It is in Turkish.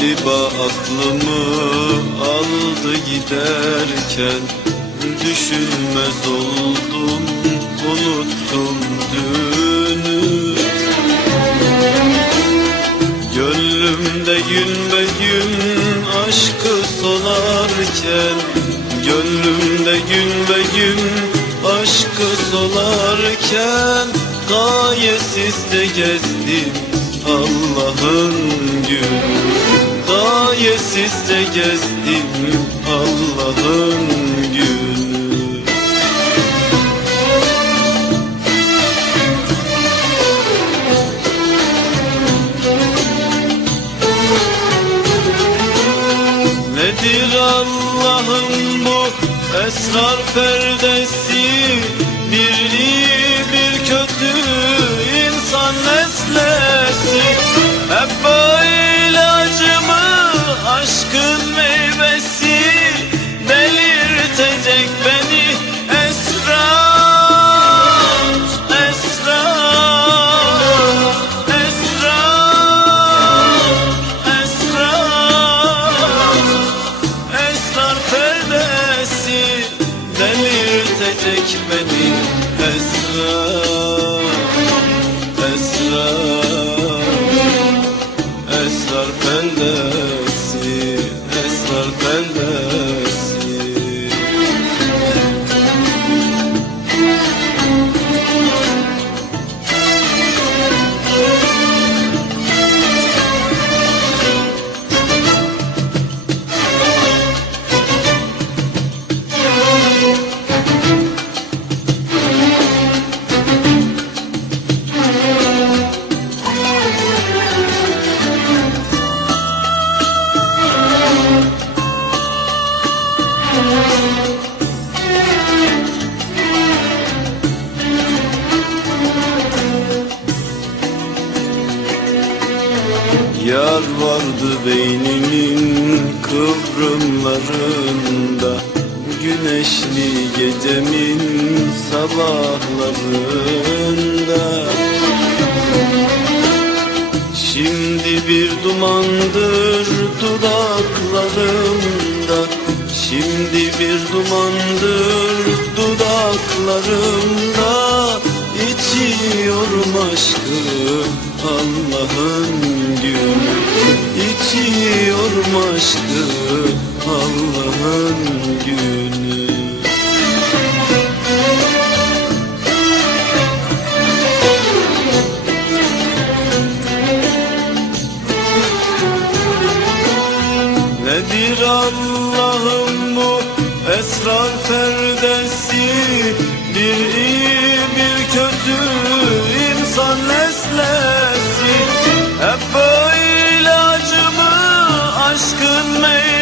Galiba aklımı aldı giderken. Düşünmez oldum unuttum dünü. Gönlümde gün be gün aşkı solarken Gönlümde gün be gün aşkı solarken Gayesiz de gezdim Allah'ın günü Gayesiz de gezdim Allah'ın günü. Nedir Allah'ın bu esrar perdesi? Bir iyi bir kötü beni Esrar vardı beynimin kıvrımlarında. Güneşli gecemin sabahlarında. Şimdi bir dumandır dudaklarımda. Şimdi bir dumandır dudaklarımda. İçiyorum aşkı Allah'ın günü İçiyorum aşkı Allah'ın günü. Nedir Allah'ım bu esrar perdesi could make.